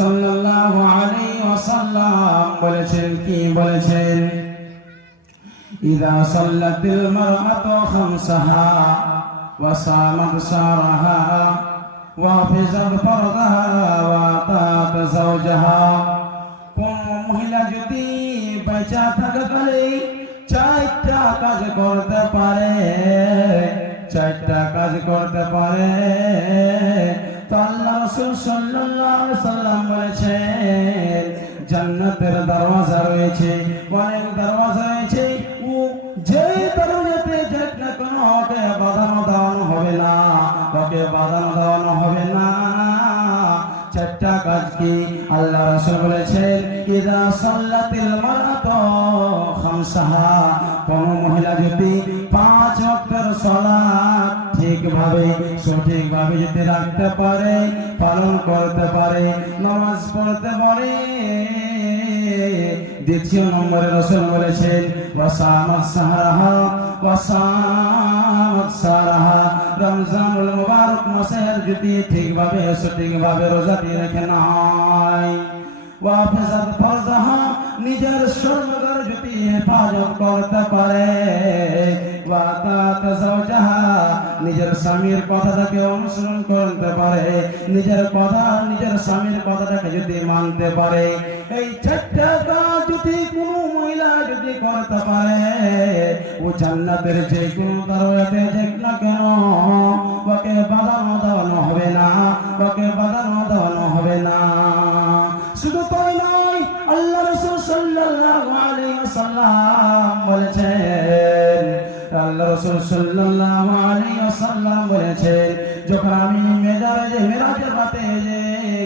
সাল্লাল্লাহু আলাইহি ওয়াসাল্লাম বলেছেন, কি বলেছেন? ইযা সাল্লাতিল মারআতু খামসাহা ওয়া সামাত শাহরাহা ওয়া হাফিজাত ফারদাহা ওয়া আতাত যাওজাহা। কোন মহিলা যদি বেঁচে থাকাকালে চারটা কাজ করতে পারে, চারটা কাজ করতে পারে, তো আল্লাহ রাসূল সাল্লাল্লাহু আলাইহি ওয়াসাল্লাম বলেছেন জান্নাতের দরওয়াজা রয়েছে, অনেক দরওয়াজা রয়েছে, ও যে দরওয়াজাতে যাক না কেন ওকে বাধা দেওয়ানো হবে না, ওকে বাধা দেওয়ানো হবে না। চারটা কাজ কি? আল্লাহ রাসূল বলেছেন ইযা সাল্লাতিল মারআতু খামসাহা, কোন মহিলা যদি 5 ওয়াক্তের সালাত ঠিকভাবে সঠিকভাবে যদি রাখতে পারে, পালন করতে পারে, নামাজ পড়তে পারে। দ্বিতীয় নম্বরে রাসূল বলেছেন ওয়াসামাত শাহরাহা, ওয়াসামাত শাহরাহা, রমজানুল মুবারক মাসের যদি ঠিকভাবে সঠিকভাবে রোজা দিয়ে রাখে নাই, ওয়াফিজাত ফারজাহা, নিজের শরীরের যদি হেফাজত করতে পারে, ওয়াতাত যাওজাহা, নিজের স্বামীর কথাটাকে অনুসরণ করতে পারে, নিজের কথা নিজের স্বামীর কথাটাকে যদি মানতে পারে, এই চারটা কাজ যদি কোনো মহিলা যদি করতে পারে, ও জান্নাতের যে কোনো দরজাতে যাক না কেন ওকে বাধা দেওয়ানো হবে না, ওকে বাধা দেওয়ানো হবে না। শুধু তাই নয়, আল্লাহ রাসূল সাল্লাল্লাহু আলাইহি ওয়াসাল্লাম বলেছেন, আল্লাহ রাসূল সাল্লাল্লাহু আলাইহি ওয়াসাল্লাম বলেছেন যখন আমি মেরাজের রাতে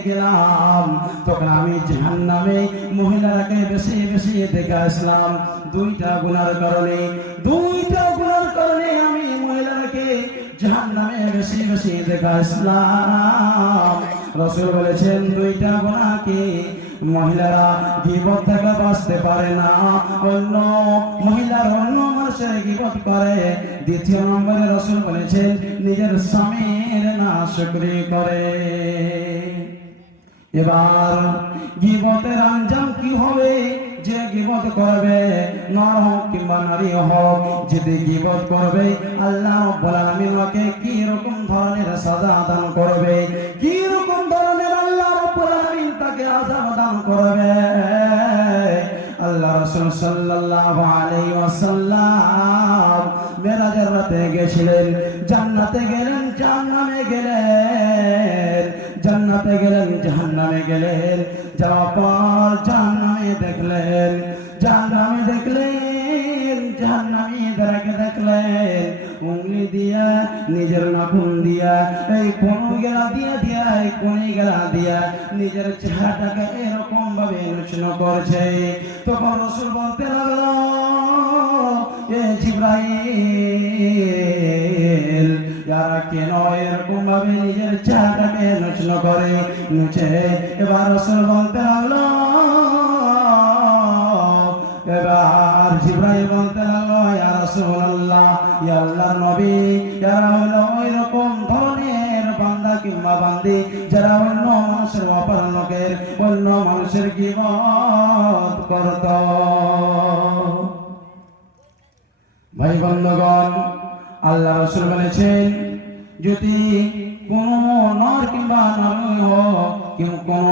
গেলাম তখন আমি জাহান্নামে মহিলাকে বেশি বেশি দেখে আসলাম। দুইটা গুনার কারণে আমি মহিলাকে জাহান্নামে বেশি বেশি দেখে আসলাম। রাসূল বলেছেন দুইটা গুনাহ কি? মহিলারা গীবত থেকে বাঁচতে পারে না, অন্য মহিলার অন্য মানুষের গীবত করে। দ্বিতীয় নম্বরে রাসূল বলেছেন নিজের স্বামীর নাশুকরি করে। এবার গীবতের আঞ্জাম কি হবে? যে গীবত করবে, নর হোক কিংবা নারী হোক, যদি গীবত করবে আল্লাহ রাব্বুল আলামিন ওকে কি রকম ধরনের সাজা দান করবে, কি রকম ধরনের আল্লাহ রাব্বুল আলামিন তাকে আযাব দান করবে। আল্লাহ রাসূল সাল্লাল্লাহু আলাইহি ওয়াসাল্লাম মেরাজের রাতে গেছিলেন, জান্নাতে গেলেন, জাহান্নামে গেলেন, জান্নাতে গেলেন, জাহান্নামে গেলেন, যাওয়ার পর জাহান্নামে দেখলেন, জাহান্নামীদেরকে দেখলেন উংলি দিয়া, নিজের নাখুন দিয়া, এই কোন গেলা দিয়া এই কোনি গেলা দিয়া নিজের চেহারাটাকে এরকম ভাবে নষ্ট করছে। তখন রাসূল বলতে লাগলো, এ জিবরাইল, যারা কেন এরকম ভাবে নিজের চেহারাটাকে নষ্ট করে নুচে? এবার রাসূল বলতে লাগলো, এবার জিবরাইল বলতে লাগলো, ইয়া রাসূলুল্লাহ, ইয়া আল্লাহর নবী, যারা হলো ওইরকম ধরনের বান্দা কিংবা বান্দি যারা অন্য মানুষের অপর লোকের অন্য মানুষের গীবত করত। ভাই বন্ধুগণ, আল্লাহ রাসূল বলেছেন যদি কোন নর কিংবা নারী হোক, কোন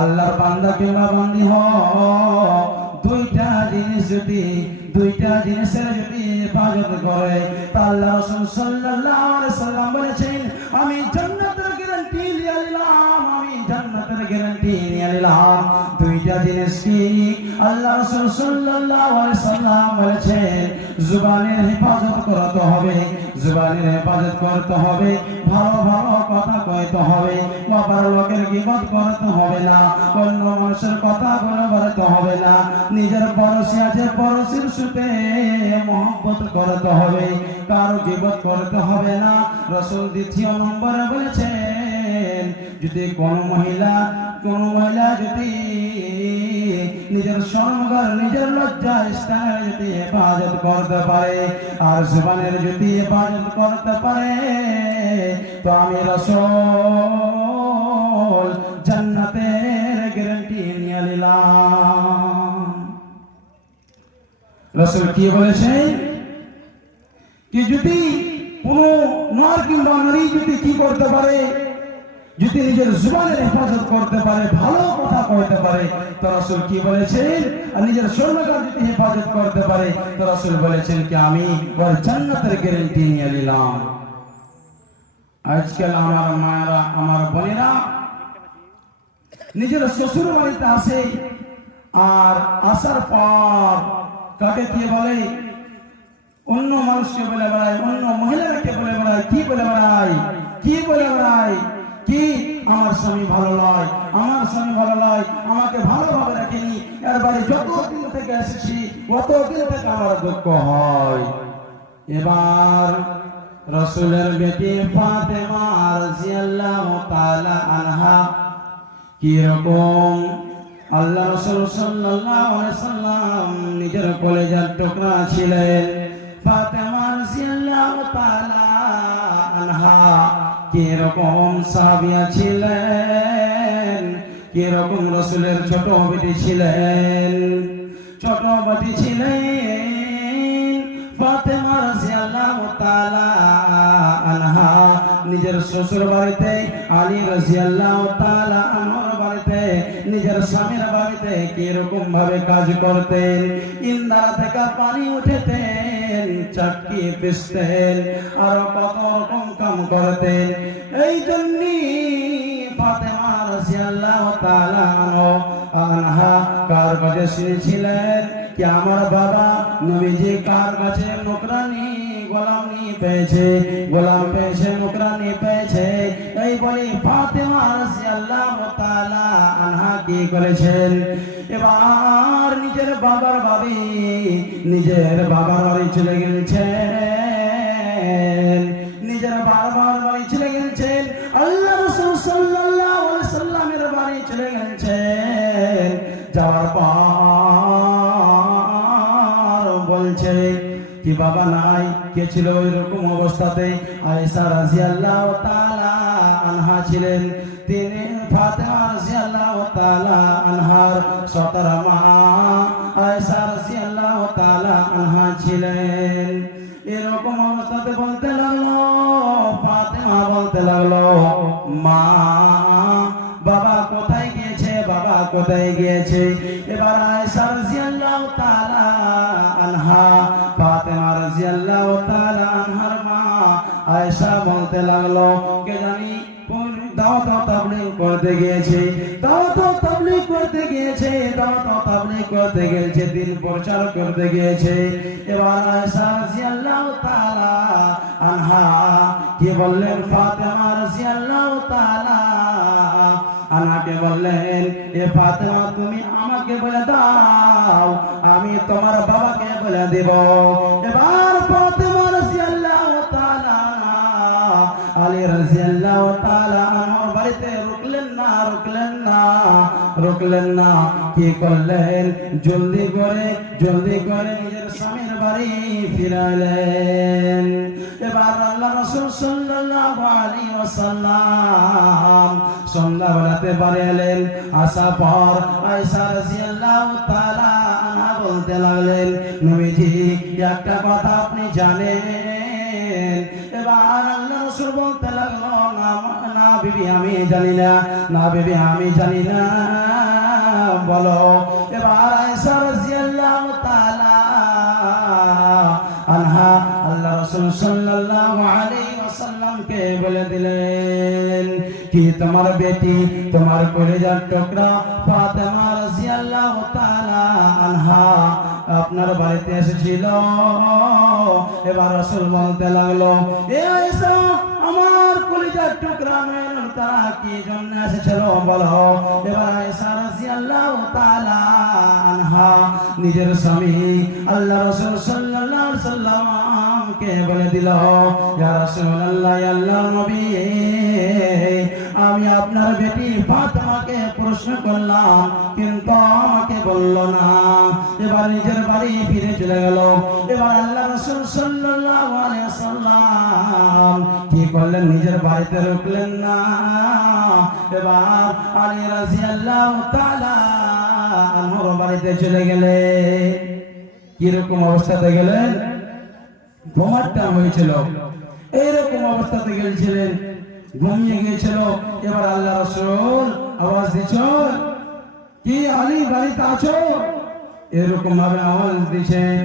আল্লাহর বান্দা কিংবা বান্দি হোক, দুইটা জিনিসের যদি হেফাজত করে, তা আল্লাহ রাসূল সাল্লাল্লাহু আলাইহি ওয়াসাল্লাম বলেছেন আমি জান্নাতের গ্যারান্টি নিয়ে নিলাম, আমি জান্নাতের গ্যারান্টি নিয়ে নিলাম। দুইটা জিনিস কি? আল্লাহ রাসূল সাল্লাল্লাহু আলাইহি ওয়াসাল্লাম বলেছেন জবানের হেফাজত করতে হবে, জবানের হেফাজত করতে হবে, ভালো ভালো কথা কইতে হবে, অপর লোকের গীবত করতে হবে না, অন্য মানুষের কথা বলতে হবে না, নিজের পড়োশী আছে পড়োশীর সাথে মহব্বত করতে হবে, কারো গীবত করতে হবে না। রাসূল দ্বিতীয় নম্বরে বলেছেন যদি কোন মহিলা যদি নিজের সম্মান, নিজের লজ্জা স্থানের যদি হেফাজত করতে পারে আর জবানের যদি হেফাজত করতে পারে, তো আমি রাসূল জান্নাতের নিলাম। রাসূল কি বলেছেন কি যদি কোনো নর কিংবা নারী যদি কি করতে পারে, যদি নিজের জুবানের হেফাজত করতে পারে, ভালো কথা কইতে পারে, তো রাসূল কি বলেছেন, আর নিজের স্বর্ণকার যদি হেফাজত করতে পারে, তো রাসূল বলেছেন কি আমি ওর জান্নাতের গ্যারান্টি নিয়ে নিলাম। আজকাল আমার মায়েরা, আমার বোনেরা নিজের শ্বশুর বাড়িতে আসে, আর আসার পর কাকে কি বলে, অন্য মানুষকে বলে বেড়ায়, অন্য মহিলাকে বলে বেড়ায়, কি বলে বেড়ায়, কি বলে বেড়ায়, কি আমার স্বামী ভালো নয়, আমার স্বামী ভালো নয়, আমাকে ভালোভাবে রাখেনি, এর বাড়ি যতদিন থেকে এসেছি ততদিন থেকে আমার দুঃখ হয়। এবার রাসূলের বেটি ফাতেমা রাদিয়াল্লাহু তাআলা আনহা কি রকম আল্লাহ রাসূল সাল্লাল্লাহু আলাইহি সাল্লাম নিজের কলেজার টুকরা ছিলেন। ফাতেমা রাদিয়াল্লাহু তাআলা আনহা কি রকম সাহাবিয়া ছিলেন, কি রকম রাসূলের ছোট বেটি ছিলেন, ছোট বেটি ছিলেন ফাতেমা রাদিয়াল্লাহু তাআলা আনহা নিজের শ্বশুর বাড়িতে, আলী রাদিয়াল্লাহু তাআলা আনহুর বাড়িতে, নিজের স্বামীর বাড়িতে কি রকম ভাবে কাজ করতেন। ইন্দারা থেকে পানি উঠাতেন, চাটকি পিষতেন, আর কত রকম কাম করতেন। এই জন্যই ফাতেমা রাদিয়াল্লাহু তাআলা আনহা কার কাছে শুনেছিলেন কি আমার বাবা নবীজি কার কাছে নকরানি গোলামি পেয়েছে, গোলাম পেয়েছে, নকরানি পেয়েছে। এই বলে ফাতেমা রাদিয়াল্লাহু তাআলা আনহা কি করেছেন, এবার নিজের বাবার বাড়ি, নিজের বাবার বাড়ি চলে গেছেন, নিজের বাবার বাড়ি চলে গেছেন, আল্লাহ রাসূল সাল্লাল্লাহু আলাইহি সাল্লামের বাড়ি চলে গেছেন। যাওয়ার পর বলছে কি বাবা নাই, কে ছিল ওই রকম অবস্থাতে? আয়েশা রাদিয়াল্লাহু তাআলা আনহা ছিলেন। তিনি ফাতেমা রাদিয়াল্লাহু তাআলা আনহার সতরা মা আয়েশা রাদিয়াল্লাহু তাআলা আনহা ছিলেন। এরকম অবস্থাতে বলতে লাগলো, ফাতেমা বলতে লাগলো মা বাবা কোথায় গিয়েছে, বাবা কোথায় গিয়েছে? এবার আয়েশা রাদিয়াল্লাহু তাআলা আনহা ফাতেমা রাদিয়াল্লাহু তাআলা আনহার মা আয়েশা বলতে লাগলো কে জানি দাওয়াত তাবলীগ করতে গিয়েছে, দাওয়াত তাবলীগ করতে গিয়েছে, দাওয়াত তাবলীগ করতে গিয়েছে, দিন প্রচার করতে গিয়েছে। এবার আয়েশা রাদিয়াল্লাহু তাআলা আনহা কি বললেন, ফাতেমা রাদিয়াল্লাহু তাআলা আনহাকে বললেন এ ফাতেমা তুমি আমাকে বলে দাও, আমি তোমার বাবাকে বলে দেব। এবার ফাতেমা রাদিয়াল্লাহু তাআলা আলী রাদিয়াল্লাহু তাআলা আনহার বাড়িতে রুকলেন না, রুকলেন না, রুকলেন না, কি করলেন জলদি করে নিজের স্বামীর বাড়ি ফিরালেন। এবার আল্লাহ রাসূল সাল্লাল্লাহু আলাইহি ওয়াসাল্লাম সন্ধ্যাবেলাতে বাড়ি এলেন। আসা পর আয়েশা রাদিয়াল্লাহু তাআলা আনহা বলতে লাগলেন নবীজি একটা কথা আপনি জানেন? এবার আল্লাহ রাসূল বলতে লাগলো না বিবি আমি জানি না, না বিবি আমি জানি না, বলো। এবার আয়েশা রাদিয়াল্লাহু তাআলা আনহা আল্লাহ রাসূল সাল্লাল্লাহু আলাইহি ওয়াসাল্লামকে বলে দিলেন কি তোমার বেটি, তোমার কলিজার টুকরা ফাতেমা রাদিয়াল্লাহু তাআলা আনহা আপনার বাড়িতে এসেছিল। এবার রাসূল বলতে লাগলো এ আয়েশা আমার কলিজার টুকরা মেয়ের তারা কি জন্য এসেছিল বলো। এবার আয়েশা রাদিয়াল্লাহু তাআলা আনহা নিজের স্বামী আল্লাহ রাসূল সাল্লাল্লাহু আলাইহি সাল্লামকে বলে দিল ইয়া রাসূলুল্লাহ ইয়া আল্লাহর নবী আমি আপনার বেটি ফাতেমাকে প্রশ্ন করলাম কিন্তু আমাকে বলল না। এবার নিজের বাড়ি ফিরে চলে গেল। এবার আল্লাহ রাসূল সাল্লাল্লাহু আলাইহি ওয়াসাল্লাম কি করলেন, নিজের বাড়িতে রুকলেন না। এবার আলী রাদিয়াল্লাহু তাআলা বাড়িতে চলে গেলে কিরকম অবস্থাতে গেলেন? ঘুমার টাইম হয়েছিল, এইরকম অবস্থাতে গেছিলেন, ঘুমিয়ে গিয়েছিল। এবার আল্লাহ রাসূল আওয়াজ দিচ্ছ, কি আলী বাড়িতে আছো? এরকম ভাবে আওয়াজ দিচ্ছেন।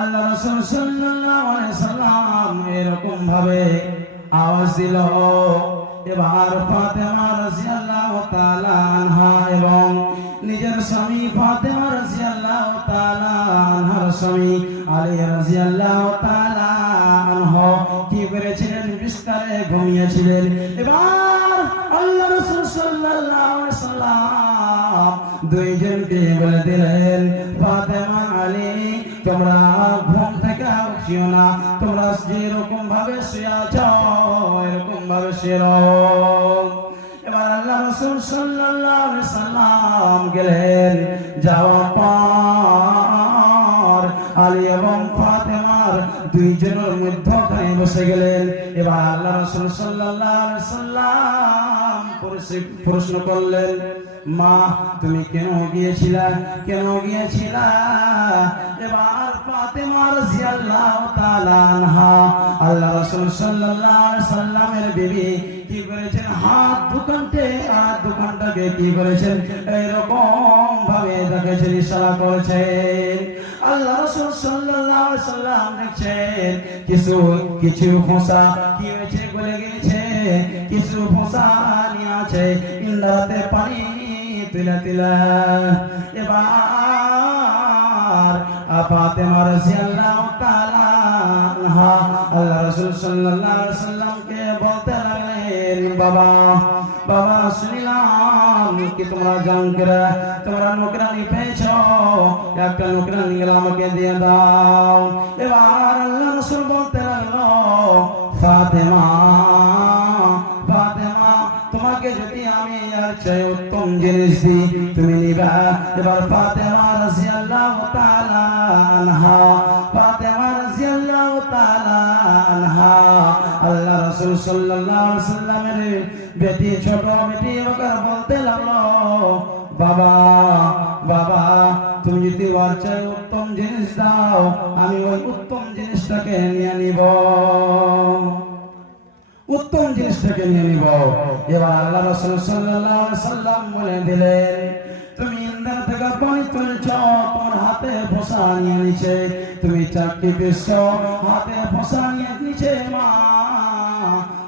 আল্লাহ রাসূল সাল্লাল্লাহু আলাইহি সাল্লাম এরকম ভাবে আওয়াজ দিল। এবার ফাতেমা রাদিয়াল্লাহু তাআলা আনহা এবং নিজের স্বামী ফাতেমা রাদিয়াল্লাহু তাআলা আনহার স্বামী আলী রাদিয়াল্লাহু তাআলা আনহু কি করেছিলেন? বিছানায় ঘুমিয়েছিলেন। এবার আল্লাহ রাসূল সাল্লাল্লাহু আলাইহি সাল্লাম দুইজনকে বলে দিলেন, ফাতেমা আলী তোমরা ঘুম থেকে উঠিও না, তোমরা যেরকম ভাবে শুয়ে আছো এরকম ভাবে শুয়ে রও। এবার আল্লাহ রাসূল সাল্লাল্লাহু আলাইহি সাল্লাম গেলেন, যাওয়ার পর আলী এবং ফাতেমার দুইজনের মধ্যখানে বসে গেলেন। এবার আল্লাহ রাসূল সাল্লাল্লাহু আলাইহি সাল্লাম প্রশ্ন করলেন, মা তুমি কেন গিয়েছিলা, কেন গিয়েছিলা? এবার ফাতেমা রাদিয়াল্লাহু তাআলা আনহা আল্লাহ রাসূল সাল্লাল্লাহু আলাইহি সাল্লামের বিবি কি করেছেন? হাত দোকানটাকে কি করেছেন? এরকম ভাবে দেখেছেন, ইশারা করেছেন। আল্লাহ রাসূল সাল্লাল্লাহু আলাইহি সাল্লাম দেখছেন কিছু ফোঁসা কি হয়েছে, গলে গিয়েছে, কিছু ফোঁসা নিয়ে আছে ইন্দারাতে পানি তিলা তিলা। এবার ফাতেমা রাদিয়াল্লাহু তাআলা আনহা আল্লাহ রাসূল সাল্লাল্লাহু আলাইহি সাল্লামকে বলতে লাগলেন, বাবা বাবা শুনলাম কি তোমরা জানকরা তোমরা নকরানি পেয়েছো, একটা নকরানি গেলে আমাকে দিয়ে দাও। এবার আল্লাহ রাসূল বলতে লাগলো, ফাতেমা ফাতেমা তোমাকে যদি আমি আর চেয়ে উত্তম জিনিস দিই তুমি নিবা। এবার ফাতেমা রাদিয়াল্লাহু তাআলা আনহা ফাতেমা রাদিয়াল্লাহু তাআলা আনহা আল্লাহ রাসূল সাল্লাল্লাহু আলাইহি সাল্লামের বেটি, ছোট বেটি ওকে বলতে লাগলো, বাবা বাবা তুমি যদি আর চেয়ে উত্তম জিনিস দাও আমি ওই উত্তম জিনিসটাকে নিয়ে নিব, উত্তম জিনিসটাকে নিয়ে নিব। এবার আল্লাহ রাসূল সাল্লাল্লাহু আলাইহি সাল্লাম বলে দিলেন, তুমি ইন্দার থেকে পানি তুলছ, তোমার হাতে ফোঁসা নিয়ে নিছে, তুমি চাকরি পেয়েছ, হাতে ফোঁসা নিয়ে নিছে। মা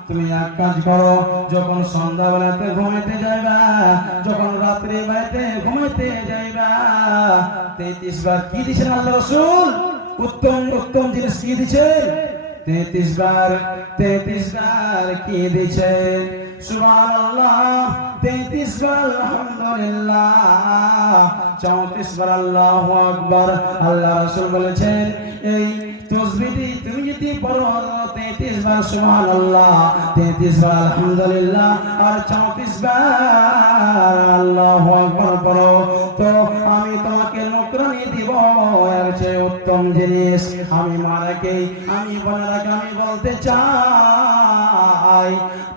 তুমি এক কাজ করো, যখন সন্ধ্যাবেলাতে ঘুমাইতে যাইবা, যখন রাত্রি বেলাতে ঘুমাইতে যাইবা 33 বার কি দিছেন আল্লাহ রাসূল? উত্তম জিনিস কি দিছেন? 33 বার কি দিছে? সুবহানাল্লাহ। 33 বার আলহামদুলিল্লাহ, 34 বার আল্লাহু আকবার। আল্লাহ রাসূল বলেছেন, এই তাসবিহটি তুমি যদি পড়ো 33 বার সুবহানাল্লাহ, 33 বার আলহামদুলিল্লাহ আর 34 বার আল্লাহু আকবার পড়ো, তো আমি তোমাকে নকরানি দিব এর চেয়ে উত্তম জিনিস। আমি মারাকে আমি বোনেরাকে আমি বলতে চাই,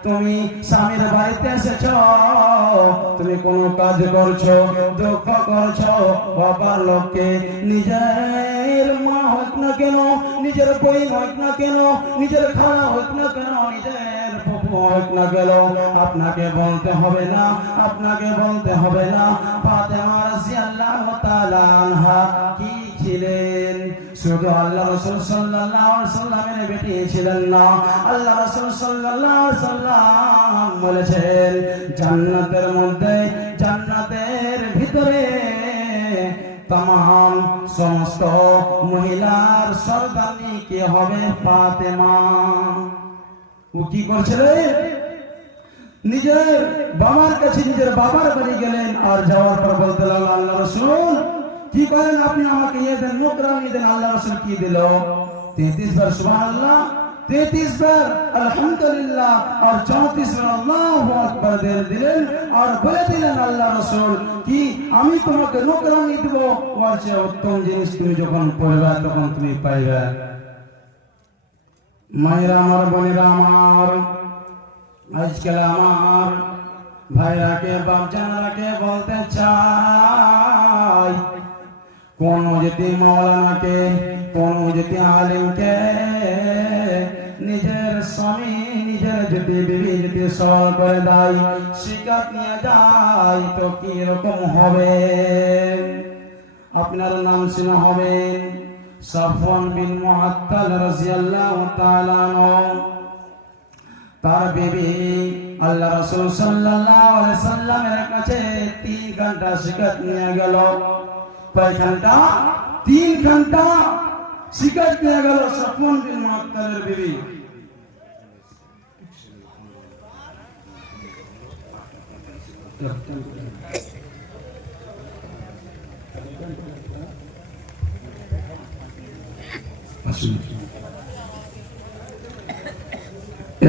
তুমি স্বামীর বাড়িতে এসেছ, তুমি কোন কাজ করছো, দুঃখ করছো, বাবার লোককে, নিজের মা হোক না কেন, নিজের বই হোক না কেন, নিজের খালা হোক না কেন, নিজের ফুফু হোক না কেন, আপনাকে বলতে হবে না, আপনাকে বলতে হবে না। ফাতেমা রাদিয়াল্লাহু তাআলা আনহা কি ছিলেন? শুধু আল্লাহ রাসূল সাল্লাল্লাহু আলাইহি সাল্লামের বেটি ছিলেন না, আল্লাহ রাসূল সাল্লাল্লাহু আলাইহি সাল্লাম বলেছেন, জান্নাতের মধ্যে, জান্নাতের ভিতরে तमाम समस्त महिलार सरदारनी के হবে ফাতেমা। ও কি করছিলেন? নিজের বাবার কাছে, নিজের বাবার বাড়ি গেলেন, আর যাওয়ার পর বলতে লাগলেন, আল্লাহ রাসূল কি করেন আপনি, আমাকে ইয়ে দেন, নকরানি দেন। আল্লাহ রাসূল কি দিল? 33 বার সুবহানাল্লাহ, 33 বার আলহামদুলিল্লাহ আর 34 বার আল্লাহু আকবার দিলেন। আর বলে দিলেন আল্লাহ রাসূল কি, আমি তোমাকে নকরানি দেব, ওর চেয়ে উত্তম জিনিস তুমি যখন পড়বে তখন তুমি পাইবে। মায়েরা আমার, বোনেরা আমার, আজকাল আমার ভাইরাকে, বাপজানাকে বলতে চাই, যদি মাওলানাকে, কোন যদি আলিমকে নিজের স্বামী নিজের যদি বিবি যদি সওয়াল করে দেয়, শিকার নিয়ে যায়, তো কি রকম হবে? আপনার নাম শোনা হবে সাফওয়ান বিন মুআত্তাল রাদিয়াল্লাহু তাআলা আনহু। তার বিবি আল্লাহ রাসূল সাল্লাল্লাহু আলাইহি সাল্লামের কাছে 3 ঘন্টা শিকার নিয়ে গেল। কয় ঘন্টা? 3 ঘন্টা শিকার নিয়ে গেল সাফওয়ান বিন মুআত্তালের বিবি।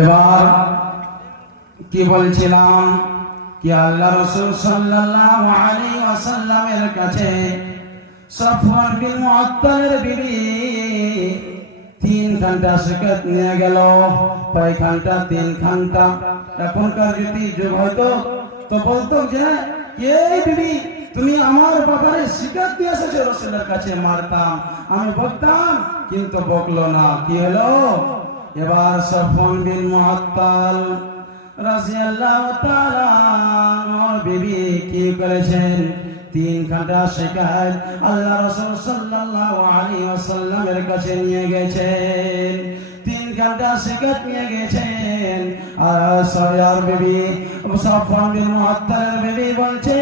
এবার কি বলছিলাম কি আল্লাহ রাসূল সাল্লাল্লাহু আলাইহি ওয়াসাল্লামের কাছে সাফওয়ান বিন মুআত্তালের বিবি 3 ঘন্টা শিকার নিয়ে গেল। কয় ঘন্টা? 3 ঘন্টা। এখনকার যদি যুগ হতো তো বলতো যে এই বিবি তুমি আমার ব্যাপারে শিকার দিয়ে এসেছো রাসূলের কাছে, মারতাম, আমি বকতাম, কিন্তু বকলো না। কি হলো? এবার সাফওয়ান বিন মুআত্তাল রাদিয়াল্লাহু তাআলা আনহুর বিবি কি করেছেন? 3 ঘন্টা শিকার আল্লাহ রাসূল সাল্লাল্লাহু আলাইহি ওয়াসাল্লামের কাছে নিয়ে গেছেন। 3 ঘন্টা শিকার নিয়ে গেছেন। আর সয়ার বিবি সাফওয়ান বিন মুআত্তালের বিবি বলছে,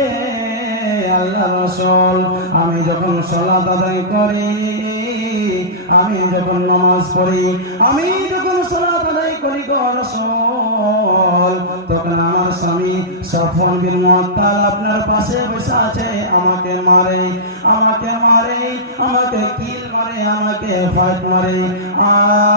আল্লাহ রাসূল, আমি যখন সালাত আদায় করি, আমি যখন নামাজ পড়ি, আমি যখন সালাত আদায় করি গো রাসূল, তখন আমার স্বামী সাফওয়ান বিন মুআত্তাল আপনার পাশে বসে আছে, আমাকে মারে, আমাকে মারে, আমাকে কিল মারে, আমাকে ফাইট মারে। আর